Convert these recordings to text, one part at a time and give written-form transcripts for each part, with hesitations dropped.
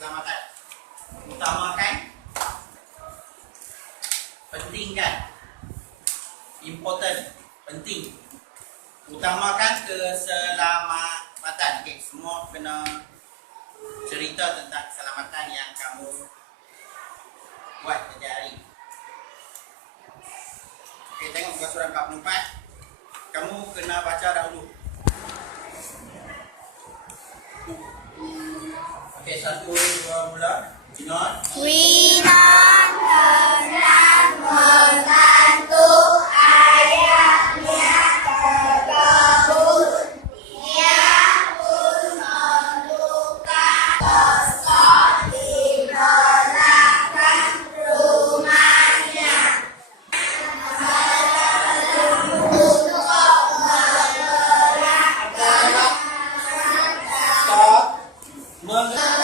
keselamatan. Utamakan, pentingkan, important, penting. Utamakan keselamatan. Okay, semua kena cerita tentang keselamatan yang kamu buat kerja hari. Okay, tengok muka surat 44. Kamu kena baca dahulu. Okay, 1, 2, mula. Jinon. Winon hendak membantu ayahnya terkebun. Dia pun membuka gosok di belakang rumahnya. Stop. Mengelak.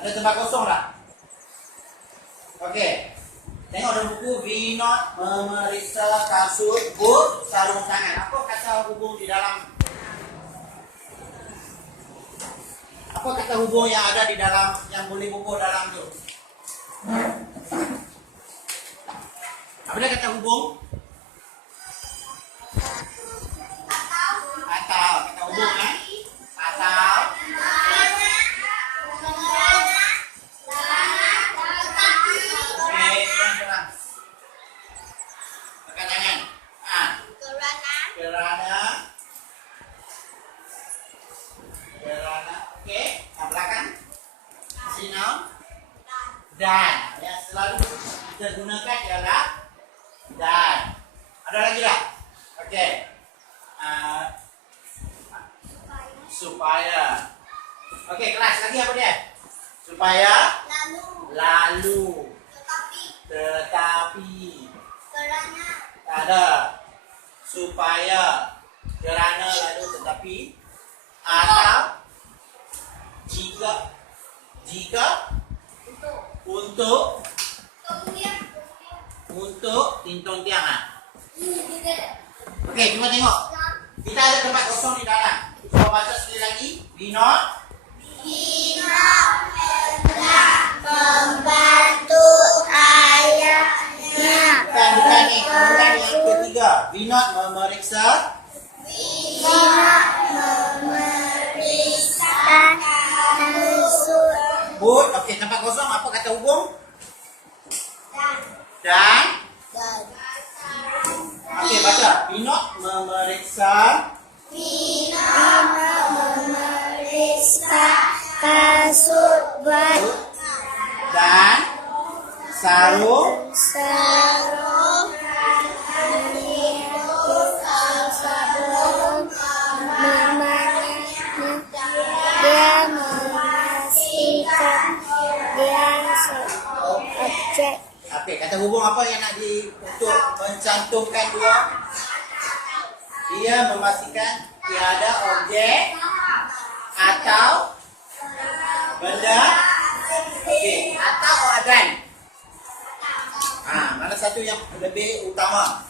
Ada tempat kosong tak? Okey. Tengok dalam buku Vinod memeriksa kasut, boot, sarung tangan. Apa kata hubung di dalam? Apa kata hubung yang ada di dalam yang boleh buku dalam tu? Apa dia kata hubung? Atau kata hubung eh? Atau dan yang selalu kita gunakan ialah dan. Ada lagi tak? Okey. Supaya. Okey, kelas lagi apa dia? Supaya lalu tetapi tak ada. Supaya, kerana, lalu, tetapi, atau jika untuk tintong tiang ah. Okey, cuba tengok. Kita ada tempat kosong di dalam. Cuba baca sekali lagi. Vinod hendak membantu ayahnya. Bukan ni. Kemudian yang ketiga. Vinod memeriksa kasut. boot. Okey, tempat kosong. Apa kata hubung? Dan. Okey, baca. Vinod memeriksa Kasut boot dan sarung sebelum dia memastikan dia objek. Okey, kata hubung apa yang nak untuk mencantumkan dua? Dia memastikan tiada objek atau benda. Okey, atau adan. Mana satu yang lebih utama?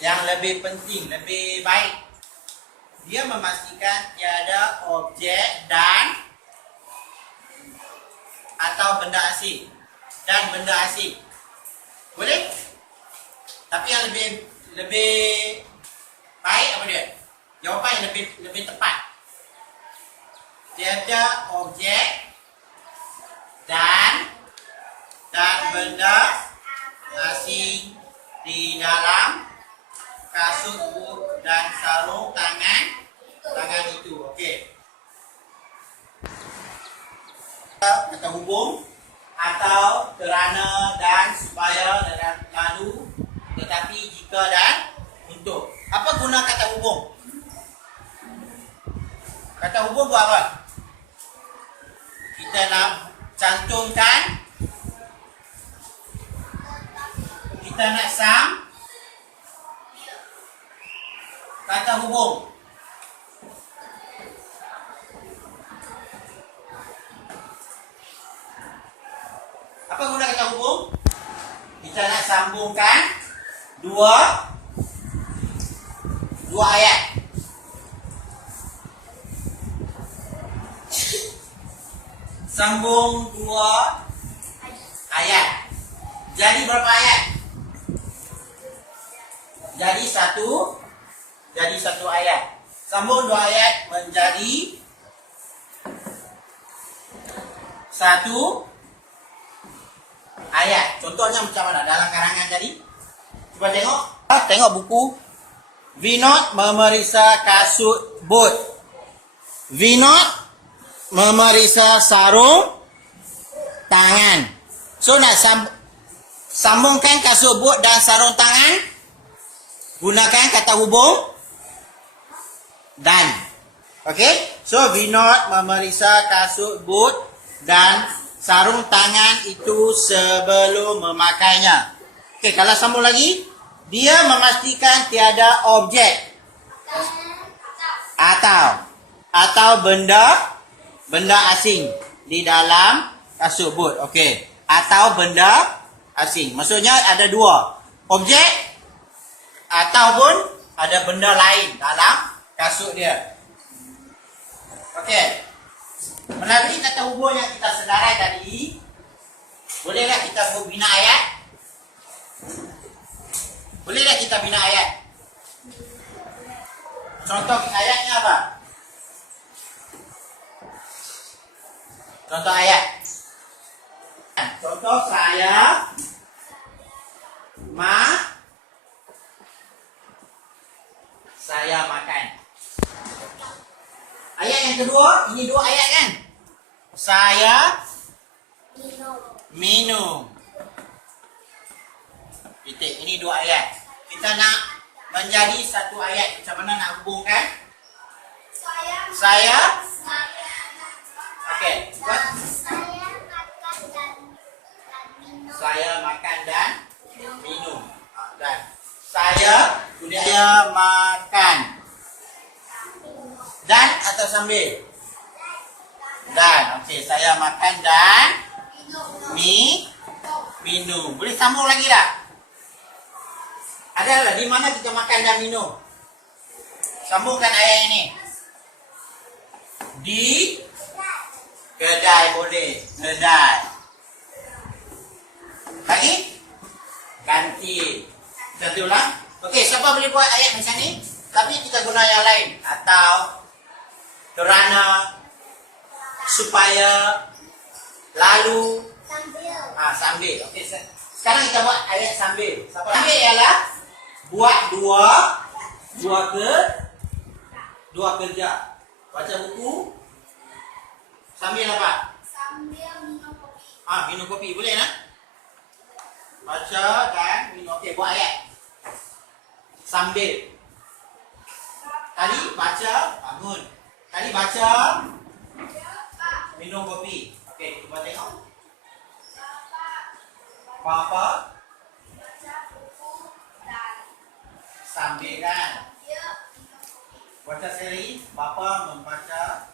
Yang lebih penting, lebih baik. Dia memastikan tiada objek dan atau benda asing. Dan benda asing. Boleh? Tapi yang lebih baik apa dia? Jawapan yang lebih tepat. Tiada objek dan benda asing di dalam kasut but dan sarung tangan itu. Okey. Kata hubung atau kerana dan supaya dan lalu, tetapi jika dan untuk. Apa guna kata hubung? Kata hubung buat apa? Kita nak cantumkan, kita nak kata hubung. Apa guna kata hubung? Kita nak sambungkan dua ayat. Sambung dua ayat. Jadi berapa ayat? Jadi satu ayat. Sambung dua ayat menjadi satu ayat. Contohnya macam mana dalam karangan tadi? Cuba tengok. Tengok buku. Vinod memeriksa kasut but. Vinod memeriksa sarung tangan. So nak sambungkan kasut but dan sarung tangan, gunakan kata hubung dan. Okey. So Vinod memeriksa kasut but dan sarung tangan itu sebelum memakainya. Okey, kalau sambung lagi, dia memastikan tiada objek atau benda asing di dalam kasut but. Okey. Atau benda asing. Maksudnya ada dua. Objek ataupun ada benda lain dalam kasut dia. Okey. Melalui kata hubung yang kita sedarai tadi, bolehlah kita bina ayat? Bolehlah kita bina ayat? Contoh ayatnya apa? Contoh ayat. Contoh saya makan. Ayat yang kedua, ini dua ayat kan? Saya minum. Titik, ini dua ayat. Kita nak menjadi satu ayat. Macam mana nak hubungkan? Saya. Okey, buat. Saya makan dan minum. Dan saya makan. Dan atau sambil? Dan. Okey, saya makan dan minum. Boleh sambung lagi tak? Adalah di mana kita makan dan minum? Sambungkan ayat ini. Di kedai boleh. Kedai. Lagi? Kantin. Kita ulang. Okey, siapa boleh buat ayat macam ni? Tapi kita guna yang lain. Atau kerana, supaya, lalu, sambil. Okey, sekarang kita buat ayat sambil. Sambil ialah buat dua kerja. Baca buku sambil apa? Sambil minum kopi. Minum kopi boleh nak? Baca dan minum. Okey, buat ayat. Sambil. Tadi baca, bangun. Tadi baca, minum kopi. Okey, cuba tengok. Papa sambil kan? Baca seri, Bapa membaca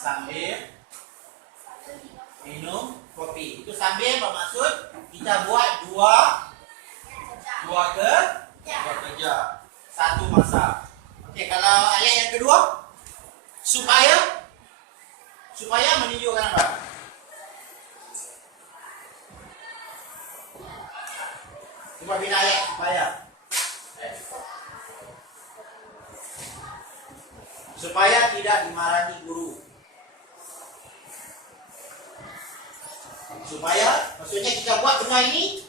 sambil minum kopi. Itu sambil bermaksud kita buat dua kerja. Satu masa. Okey, kalau ayat yang kedua, supaya menunjukkan apa? Cuba bina ayat supaya tidak dimarahi guru. Supaya, maksudnya kita buat benda ini,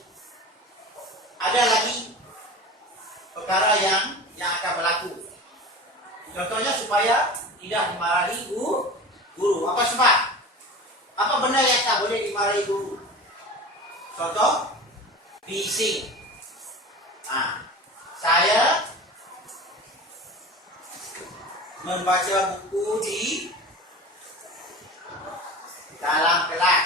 ada lagi perkara yang akan berlaku. Contohnya supaya tidak dimarahi guru. Apa sebab? Apa benda yang tak boleh dimarahi guru? Contoh, bising. Saya membaca buku di dalam kelas.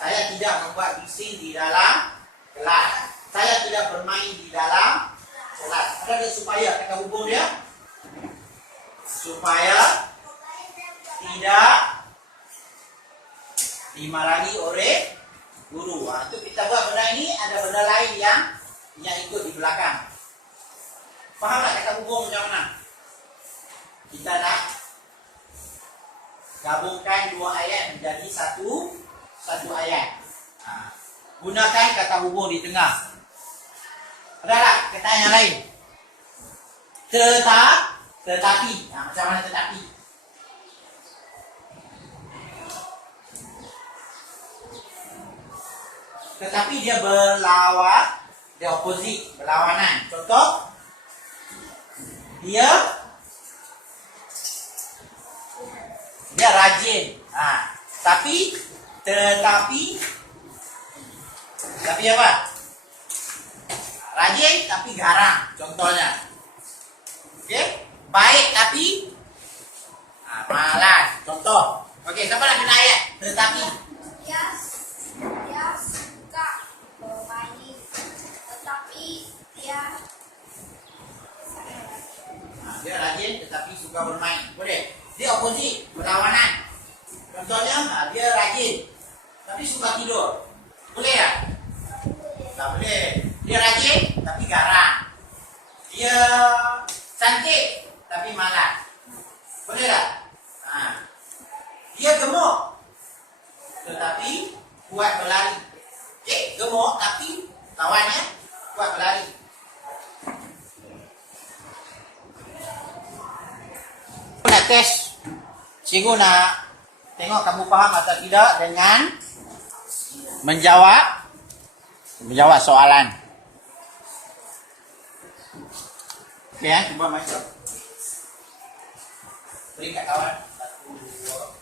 Saya tidak membuat bising di dalam kelas. Saya tidak bermain di dalam kelas. Ada supaya kata hubung dia, supaya tidak dimarahi oleh guru. Itu kita buat benda ini, ada benda lain yang ikut di belakang. Faham tak kata hubung macam mana? Kita nak gabungkan dua ayat menjadi satu ayat. Gunakan kata hubung di tengah. Ada tak kata yang lain? Tetapi. Macam mana tetapi? Tetapi dia dia opposite, berlawanan. Contoh, dia rajin. Tetapi apa? Rajin tapi garang. Contohnya. Okey, baik tapi malas. Contoh. Okey, siapa nak guna ayat? Tetapi Dia suka bermain, tetapi dia rajin tetapi suka bermain. Boleh? Dia opposite, berlawanan. Contohnya, dia rajin tapi suka tidur. Boleh tak? Tak boleh. Dia rajin tapi garang. Dia cantik tapi malas. Boleh tak? Dia gemuk tetapi kuat berlari. Gemuk tapi kawannya kuat berlari. Nak test, cikgu nak tengok kamu faham atau tidak dengan menjawab soalan. Okey, cuba masuk. Beri kat kawan. 1, 2.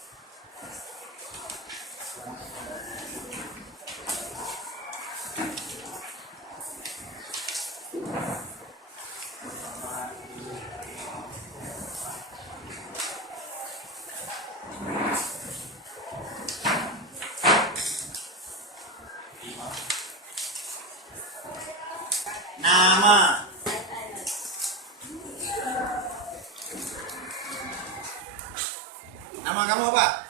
Nama. Nama kamu apa?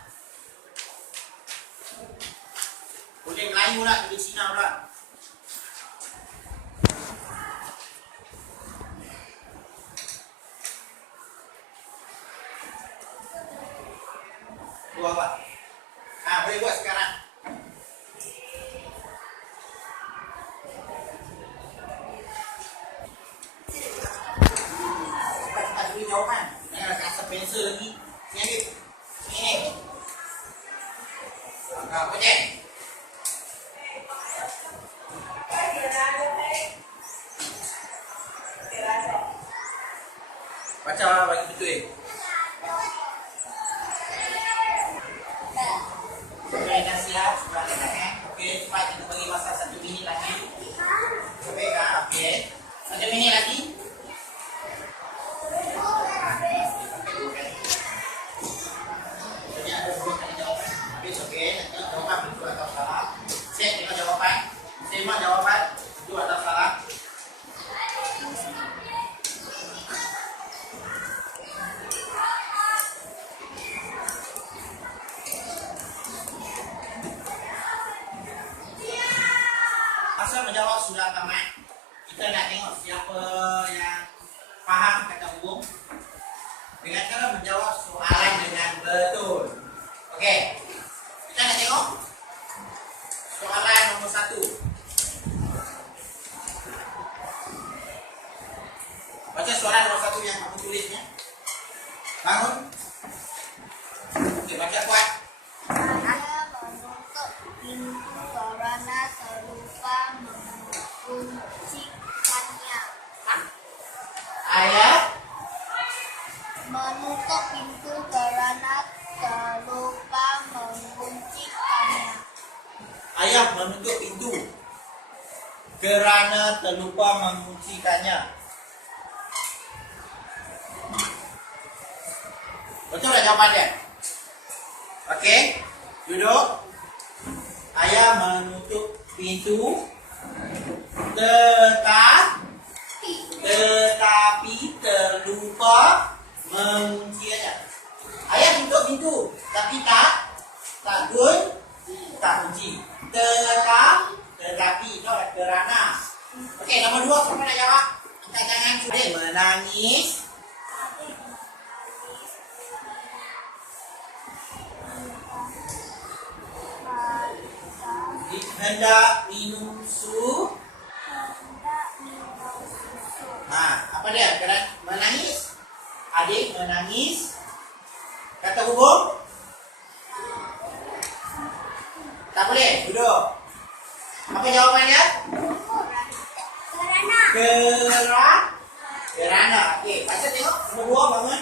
Boleh Melayu lah, boleh Cina pula. Tu apa? Boleh buat sekarang. Cepat-cepat beri jawapan. Jangan rasa pensel lagi. Sini ambil. Sini. Apa je? Baca bagi betul. Okey, dah siap. Sudah letakkan. Okey, cepat kita bagi masa 1 minit lagi. Okey kah? Okey. 1 minit lagi. Jadi ada 2 kali jawapan. Okey, nanti jawapan betul atau salah. Saya tengok jawapan. Semak jawapan betul atau salah. Masa menjawab sudah tamat, kita nak tengok siapa yang faham kata hubung dengan cara menjawab soalan dengan betul. Okey, kita nak tengok soalan nombor 1. Baca soalan nombor 1 yang kamu tulisnya. Bangun. Okey, baca kuat. Dia menuntut pintu karena terlupa menguncinya. Ayah Menutup pintu karena terlupa menguncinya. Ayah menutup pintu kerana terlupa menguncikannya. Betul tak jawapannya? Okey, duduk. Ayah menutup pintu tetapi terlupa menguncinya. Ayah tutup pintu tapi tak kunci. Tetapi itu kerana. Okey, nombor 2 siapa nak jawab? Angkat tangan. Adik menangis. Hendak minum susu. Apa dia? Kerana menangis. Adik menangis. Kata hubung. Tak boleh. Duduk. Apa jawapannya? Kerana. Okey, baca tengok. Nombor 2 bangun.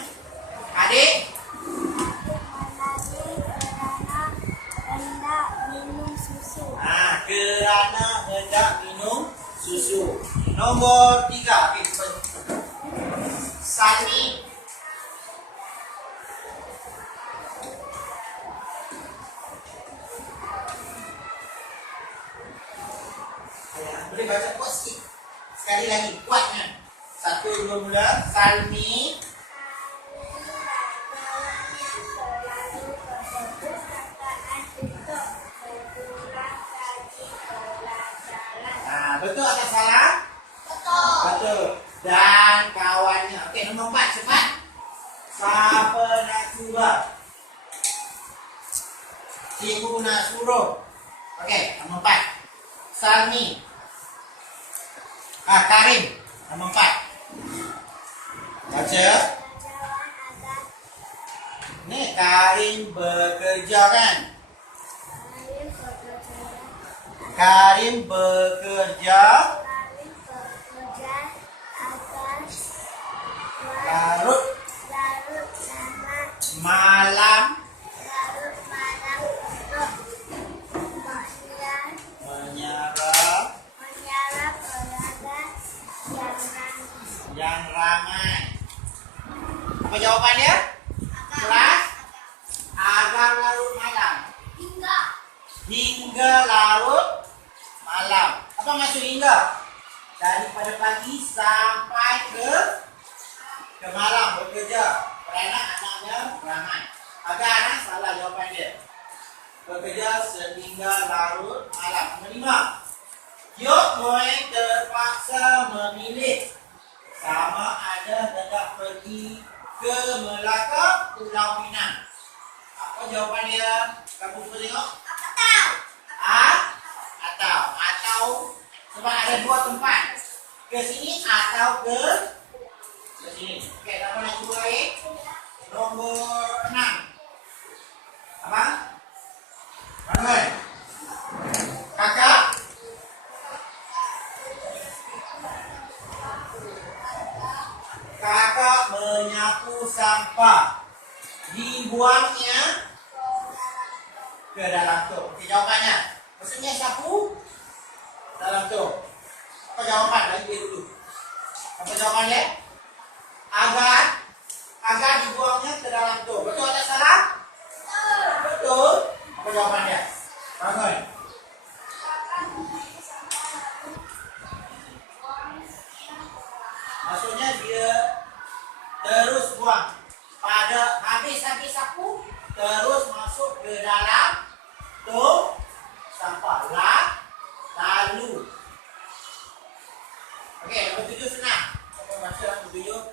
Adik kerana hendak minum susu. Nombor 3. Okey, Sani. Boleh baca kuat sikit. Sekali lagi, kuatnya. 1, 2 mula. Salmi. Betul atau salah? Betul. Dan kawannya. Okey, nombor 4 cepat. Siapa nak cuba? Cikgu nak suruh. Okey, nombor 4. Salmi. Karim. Nombor 4. Baca. Ni Karim bekerja kan? Karim bekerja larut malam menyerah yang ramai. Apa jawapannya? Kelas agar larut malam. Hingga larut malam. Apa maksud hingga? Daripada pagi sampai ke malam bekerja. Kerana anaknya ramai. Agak anak salah jawapan dia. Bekerja sehingga larut malam. Nombor 5. Yok Moe terpaksa memilih sama ada hendak pergi ke Melaka, Pulau Pinang. Apa jawapan dia? Kamu cuba tengok. Atau sebab ada 2 tempat. Ke sini atau ke sini. Okey, siapa nak cuba lagi? Nombor 6. Apa? Mana? Kakak? Kakak menyapu sampah. Dibuangnya ke dalam tub. Okey, jawapannya. Maksudnya sapu dalam tub. Apa jawapan? Lagi dia dulu. Apa jawapannya? Agar dibuangnya ke dalam tub. Betul atau salah? Betul. Apa jawapannya? Bangun. Maksudnya dia terus buang. Pada habis sapu, terus masuk ke dalam tub sampah. Lalu. Okey, nombor 7 senang. Apa maksud nombor 7?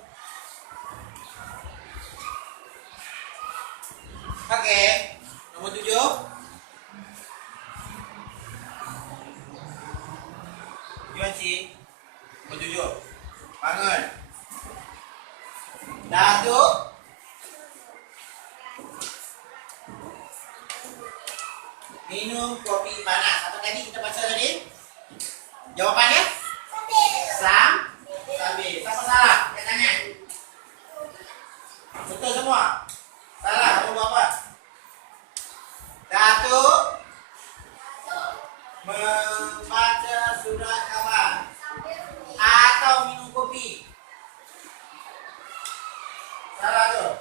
Okey, nombor 7. Yuan Ci. Nombor 7. Bangun. Datuk. minum kopi panas. Apa tadi kita baca tadi? Jawapannya? Sambil. Siapa salah? Angkat tangan. Betul semua? Salah. Kamu buat apa? Datuk membaca surat khabar atau minum kopi. Salah tu.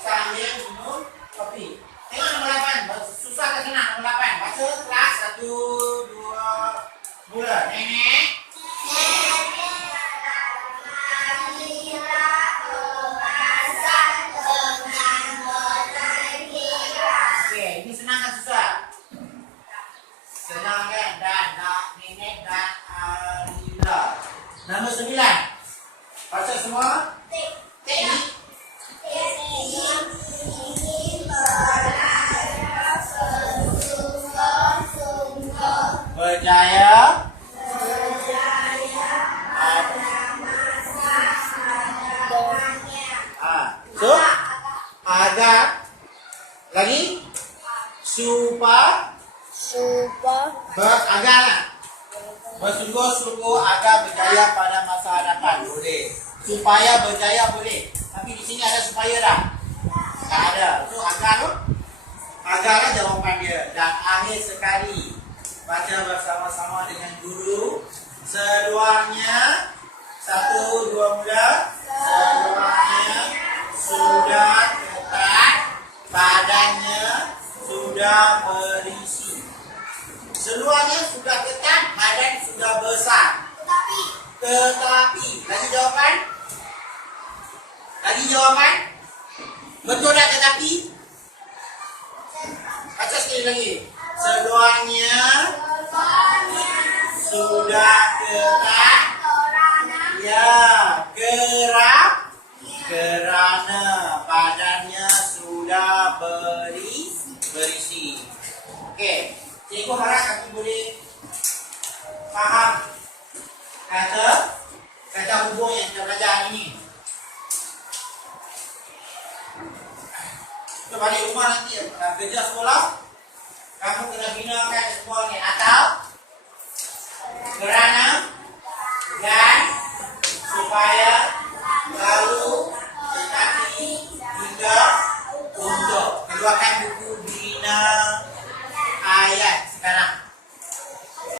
Sambil minum kopi. Tengok nombor 8. Susah ke senang nombor 8? Baca kelas 1, 2, mula. Nenek. Okey, ini senang kan susah? Senang kan? Dan nenek dan Alila. Nombor 9. Baca semua. Teknik. Berjaya. So, agar lagi bersungguh-sungguh agar berjaya pada masa hadapan. Boleh. Supaya berjaya boleh. Tapi di sini ada supaya dah? Tak ada. So agar tu? Agarlah jawapan dia. Dan akhir sekali baca bersama-sama dengan guru. Seluarnya 1, 2 mula. Seluarnya sudah ketat, badannya sudah berisi. Seluarnya sudah ketat, badan sudah besar. Tetapi, lagi jawapan? Betul tak tetapi? Baca sekali lagi. Seluarnya sudah ketat. Ya, kerana badannya sudah berisi. Okey, cikgu harap kamu boleh faham kata hubung yang kita belajar hari ini. Kita balik rumah nanti kerja sekolah, kamu kena gunakan semua ni atau kerana dan supaya lalu tetapi hingga untuk keluarkan buku bina ayat sekarang.